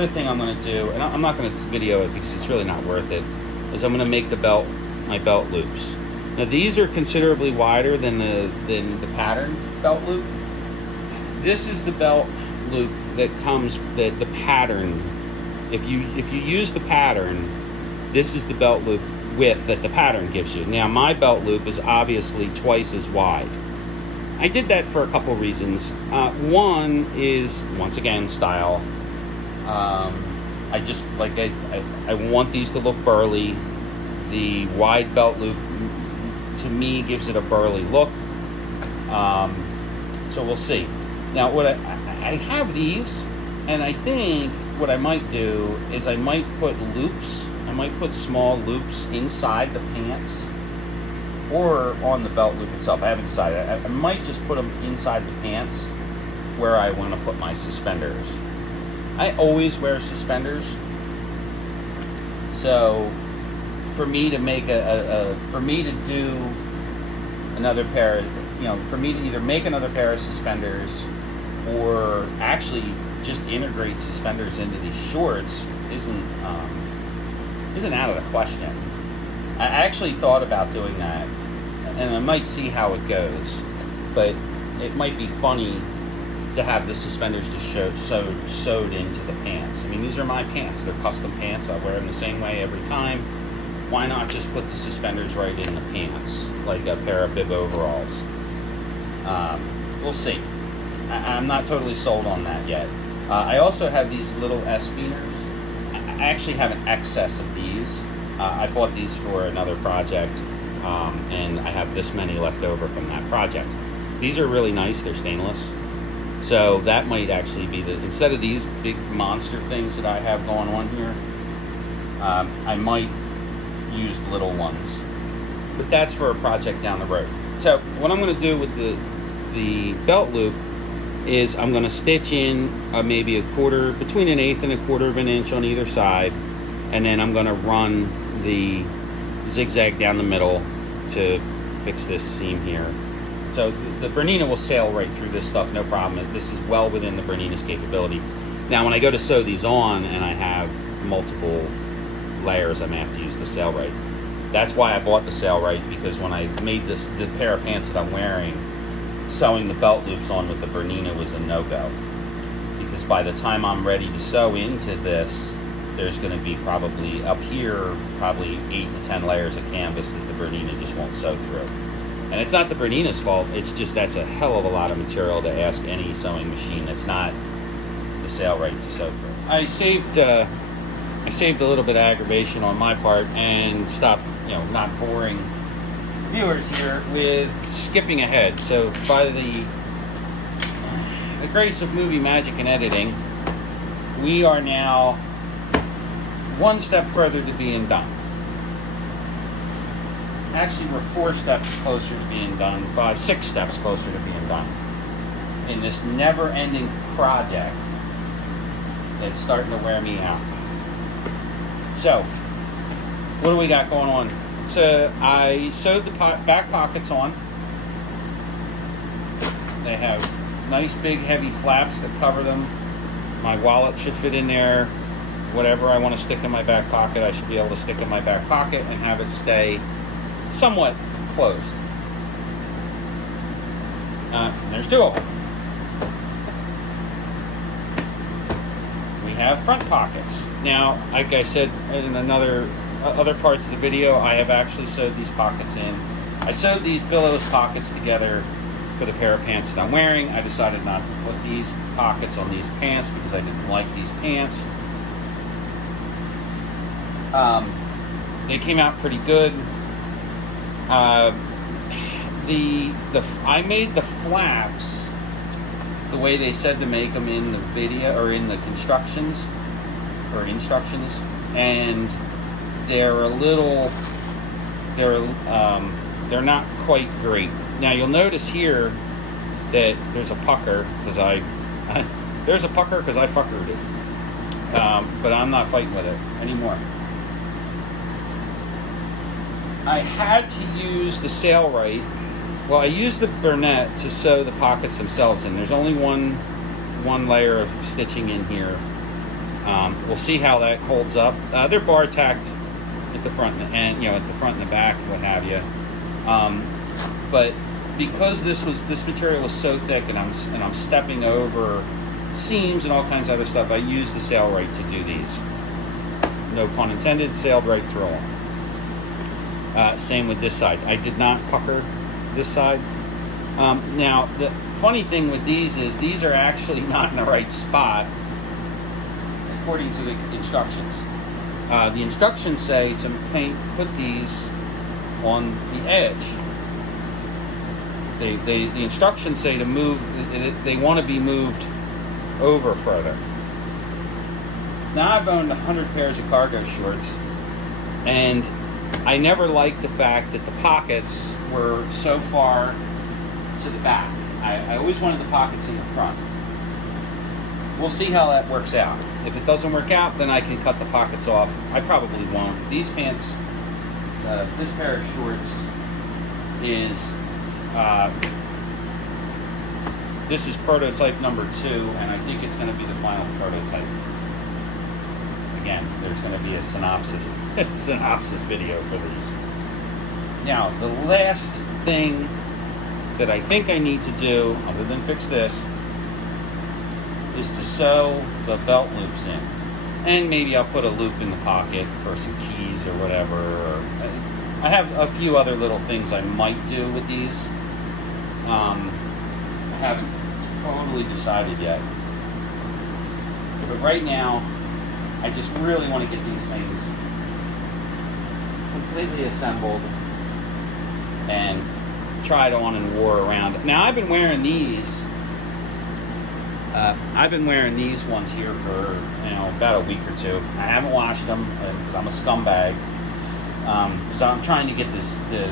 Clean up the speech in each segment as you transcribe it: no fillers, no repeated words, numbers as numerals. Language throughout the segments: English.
other thing I'm going to do, and I'm not going to video it because it's really not worth it, is I'm going to make my belt loops. Now these are considerably wider than the pattern belt loop. This is the belt loop that comes, the pattern. If you use the pattern, this is the belt loop width that the pattern gives you. Now my belt loop is obviously twice as wide. I did that for a couple reasons. One is, once again, style. I just like I want these to look burly. The wide belt loop to me gives it a burly look. So we'll see. Now what I have these, and I think what I might do is I might put loops. I might put small loops inside the pants or on the belt loop itself. I haven't decided. I might just put them inside the pants where I want to put my suspenders. I always wear suspenders, so for me to make for me to do another pair, for me to either make another pair of suspenders or actually just integrate suspenders into these shorts isn't out of the question. I actually thought about doing that, and I might see how it goes, but it might be funny to have the suspenders just sewed into the pants. I mean, these are my pants. They're custom pants. I wear them the same way every time. Why not just put the suspenders right in the pants, like a pair of bib overalls? We'll see. I'm not totally sold on that yet. I also have these little S-beaners. I actually have an excess of these. I bought these for another project, and I have this many left over from that project. These are really nice. They're stainless. So that might actually be instead of these big monster things that I have going on here, I might use little ones. But that's for a project down the road. So what I'm going to do with the belt loop is I'm going to stitch in maybe between an eighth and a quarter of an inch on either side, and then I'm going to run the zigzag down the middle to fix this seam here. So the Bernina will sail right through this stuff, no problem. This is well within the Bernina's capability. Now when I go to sew these on and I have multiple layers, I may have to use the Sailrite. That's why I bought the Sailrite, because when I made the pair of pants that I'm wearing, sewing the belt loops on with the Bernina was a no-go. Because by the time I'm ready to sew into this, there's going to be probably up here, probably 8 to 10 layers of canvas that the Bernina just won't sew through. And it's not the Bernina's fault, it's just that's a hell of a lot of material to ask any sewing machine that's not the Sailrite to sew through. I saved a little bit of aggravation on my part and stopped, not boring viewers here with skipping ahead. So by the grace of movie magic and editing, we are now one step further to being done. Actually, we're 4 steps closer to being done, 6 steps closer to being done in this never-ending project that's starting to wear me out. So, what do we got going on? So, I sewed the back pockets on. They have nice big heavy flaps that cover them. My wallet should fit in there. Whatever I want to stick in my back pocket, I should be able to stick in my back pocket and have it stay somewhat closed. There's 2 of them. We have front pockets. Now, like I said in other parts of the video, I have actually sewed these pockets in. I sewed these billows pockets together for the pair of pants that I'm wearing. I decided not to put these pockets on these pants because I didn't like these pants. They came out pretty good. I made the flaps the way they said to make them in the video or in the instructions, and they're not quite great. Now you'll notice here that there's a pucker because I fuckered it, but I'm not fighting with it anymore. I had to use the Sailrite. Well, I used the Bernette to sew the pockets themselves in. There's only one layer of stitching in here. We'll see how that holds up. They're bar tacked at the front and at the front and the back, what have you. But because this material was so thick, and I'm stepping over seams and all kinds of other stuff, I used the Sailrite to do these. No pun intended. Sailed right through them. Same with this side. I did not pucker this side. Now the funny thing with these is these are actually not in the right spot according to the instructions. The instructions say to put these on the edge. The instructions say to move. They want to be moved over further. Now I've owned 100 pairs of cargo shorts, and I never liked the fact that the pockets were so far to the back. I always wanted the pockets in the front. We'll see how that works out. If it doesn't work out, then I can cut the pockets off. I probably won't. These pants, this pair of shorts is, this is prototype number 2, and I think it's going to be the final prototype. Again, there's going to be a synopsis video for these. Now, the last thing that I think I need to do, other than fix this, is to sew the belt loops in. And maybe I'll put a loop in the pocket for some keys or whatever. Or I have a few other little things I might do with these. I haven't totally decided yet. But right now, I just really want to get these things completely assembled and tried on and wore around. Now I've been wearing these. I've been wearing these ones here for about a week or two. I haven't washed them because I'm a scumbag. So I'm trying to get the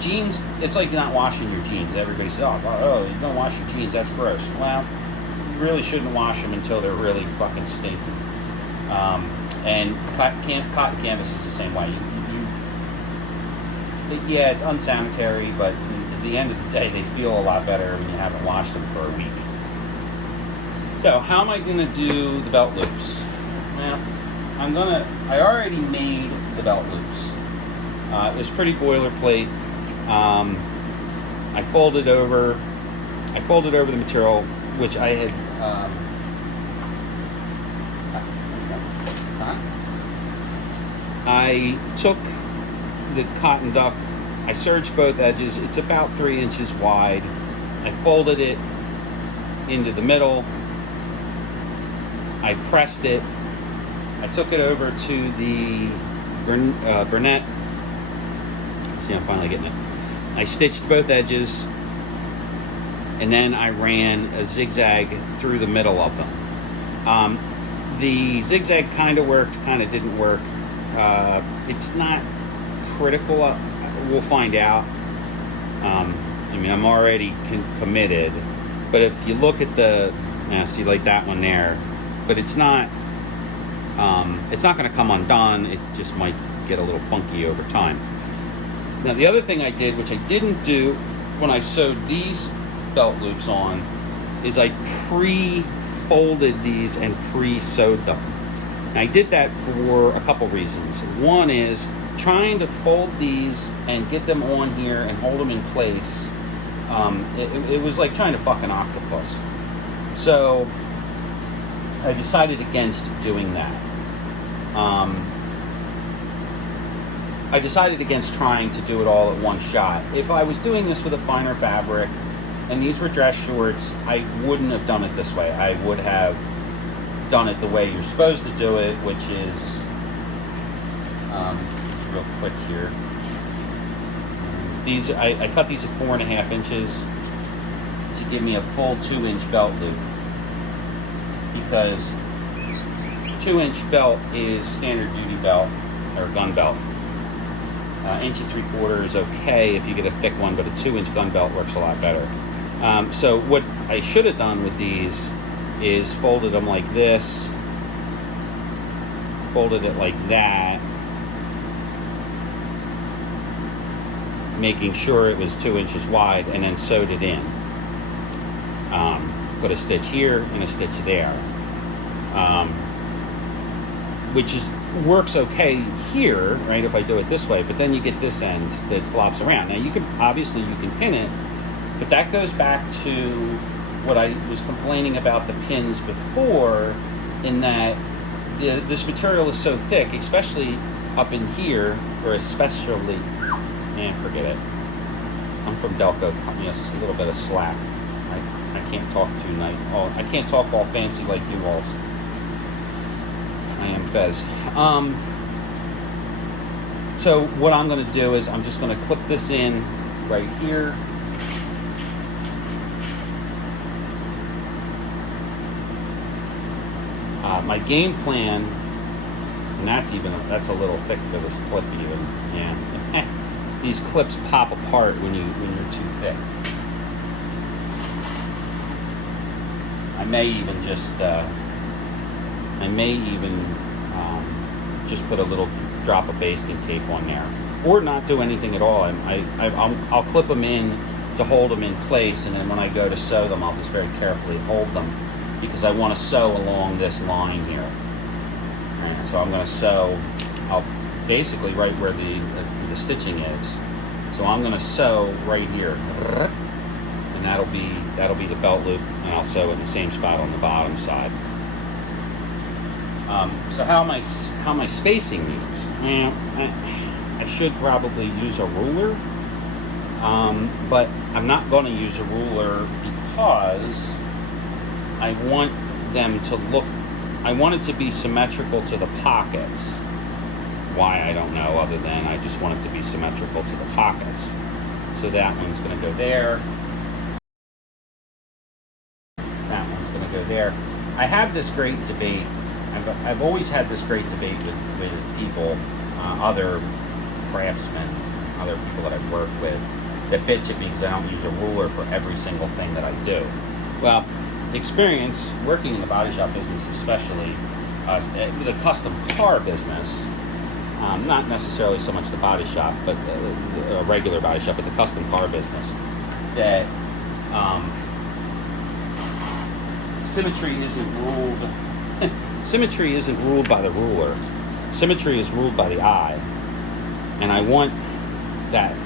jeans. It's like not washing your jeans. Everybody says, "Oh, you don't wash your jeans. That's gross." Well, you really shouldn't wash them until they're really fucking stinky. And cotton canvas is the same way. Yeah, it's unsanitary, but at the end of the day, they feel a lot better when you haven't washed them for a week. So, how am I going to do the belt loops? Well, I already made the belt loops. It was pretty boilerplate. I folded over the material, which I had. I took the cotton duck, I serged both edges. It's about 3 inches wide. I folded it into the middle. I pressed it. I took it over to the Burnett. See, I'm finally getting it. I stitched both edges, and then I ran a zigzag through the middle of them. The zigzag kind of worked, kind of didn't work. It's not critical. We'll find out. I'm already committed, but if you look at see, like that one there, but it's not going to come undone. It just might get a little funky over time. Now, the other thing I did, which I didn't do when I sewed these belt loops on, is I pre-folded these and pre-sewed them. And I did that for a couple reasons. One is trying to fold these and get them on here and hold them in place. It was like trying to fuck an octopus. So I decided against doing that. I decided against trying to do it all at one shot. If I was doing this with a finer fabric and these were dress shorts, I wouldn't have done it this way. I would have done it the way you're supposed to do it, which is real quick here. These I cut these at 4.5 inches to give me a full 2-inch belt loop, because 2-inch belt is standard duty belt or gun belt. 1 3/4 is okay if you get a thick one, but a 2-inch gun belt works a lot better. So what I should have done with these is folded them like this, folded it like that, making sure it was 2 inches wide, and then sewed it in. Put a stitch here and a stitch there. which works okay here, right, if I do it this way, but then you get this end that flops around. Now you can pin it, but that goes back to what I was complaining about the pins before, in that this material is so thick, especially up in here, or especially, forget it. I'm from Delco, it's a little bit of slack. I can't talk too nice. I can't talk all fancy like you all. I am Fez. So what I'm going to do is I'm just going to clip this in right here. My game plan, and that's a little thick for this clip even. Yeah, these clips pop apart when you're too thick. I may even just put a little drop of basting tape on there, or not do anything at all. I'll clip them in to hold them in place, and then when I go to sew them, I'll just very carefully hold them, because I want to sew along this line here. And so I'm going to sew basically right where the stitching is. So I'm going to sew right here, and that'll be the belt loop, and I'll sew in the same spot on the bottom side. So how am I spacing these? I should probably use a ruler, but I'm not going to use a ruler because I want it to be symmetrical to the pockets. Why, I don't know, other than I just want it to be symmetrical to the pockets. So that one's going to go there. That one's going to go there. I have this great debate. I've always had this great debate with people, other craftsmen, other people that I work with, that bitch at me because I don't use a ruler for every single thing that I do. Well, experience working in the body shop business, especially the custom car business, not necessarily so much the body shop, but the regular body shop, but the custom car business, that symmetry isn't ruled by the ruler. Symmetry is ruled by the eye, and I want that.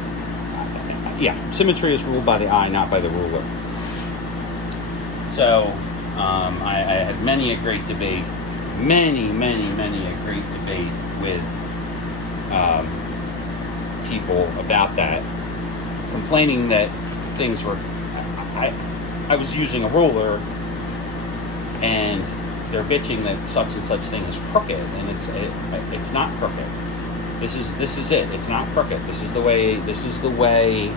Symmetry is ruled by the eye, not by the ruler. So I had many a great debate with people about that, complaining that things were. I was using a ruler, and they're bitching that such and such thing is crooked, and it's not crooked. This is it. It's not crooked. This is the way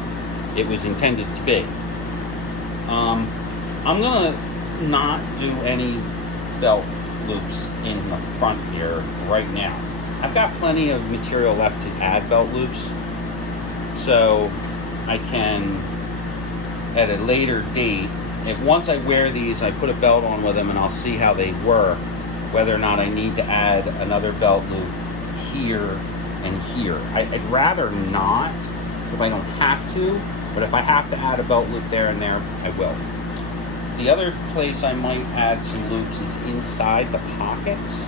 it was intended to be. I'm gonna not do any belt loops in the front here right now. I've got plenty of material left to add belt loops, so I can, at a later date, once I wear these, I put a belt on with them, and I'll see how they work, whether or not I need to add another belt loop here and here. I'd rather not if I don't have to, but if I have to add a belt loop there and there, I will. The other place I might add some loops is inside the pockets.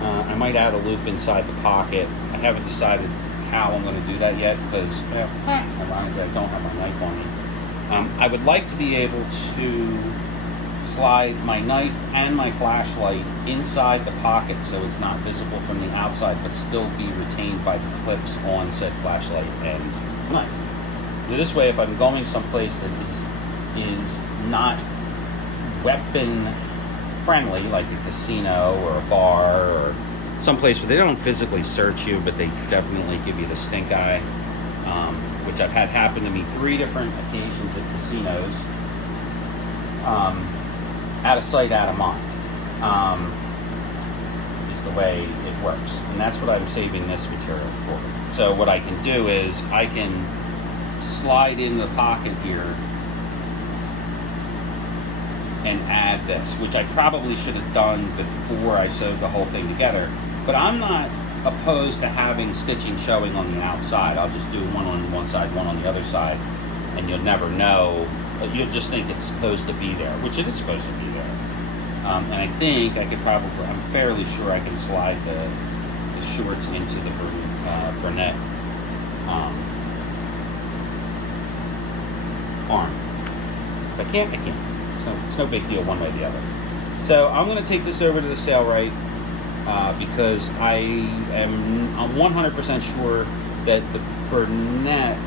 I might add a loop inside the pocket. I haven't decided how I'm going to do that yet because ironically I don't have my knife on me. I would like to be able to slide my knife and my flashlight inside the pocket so it's not visible from the outside, but still be retained by the clips on said flashlight and knife. This way, if I'm going someplace that is not weapon friendly, like a casino or a bar or someplace where they don't physically search you, but they definitely give you the stink eye, which I've had happen to me 3 different occasions at casinos. Out of sight, out of mind, is the way it works, and that's what I'm saving this material for. So what I can do is I can slide in the pocket here and add this, which I probably should have done before I sewed the whole thing together. But I'm not opposed to having stitching showing on the outside. I'll just do one on one side, one on the other side, and you'll never know. You'll just think it's supposed to be there, which it is supposed to be there. And I think I could probably, I'm fairly sure I can slide the shorts into the brunette arm. If I can't, I can't. It's no big deal one way or the other. So I'm going to take this over to the Sailrite because I'm 100% sure that the brunette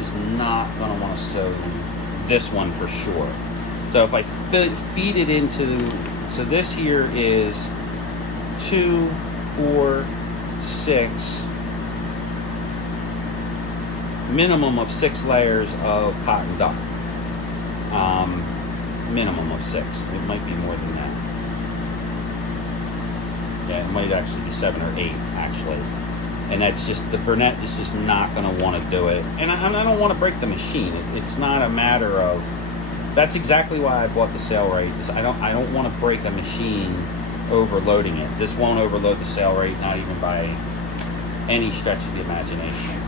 is not going to want to sew this one for sure. So if I feed it into, so this here is 2, 4, 6, minimum of 6 layers of cotton duck. Minimum of 6. It might be more than that. Yeah, it might actually be 7 or 8 actually. And that's just, the brunette is just not going to want to do it. And I don't want to break the machine. It's not a matter of, that's exactly why I bought the Sailrite. I don't want to break a machine overloading it. This won't overload the Sailrite, not even by any stretch of the imagination.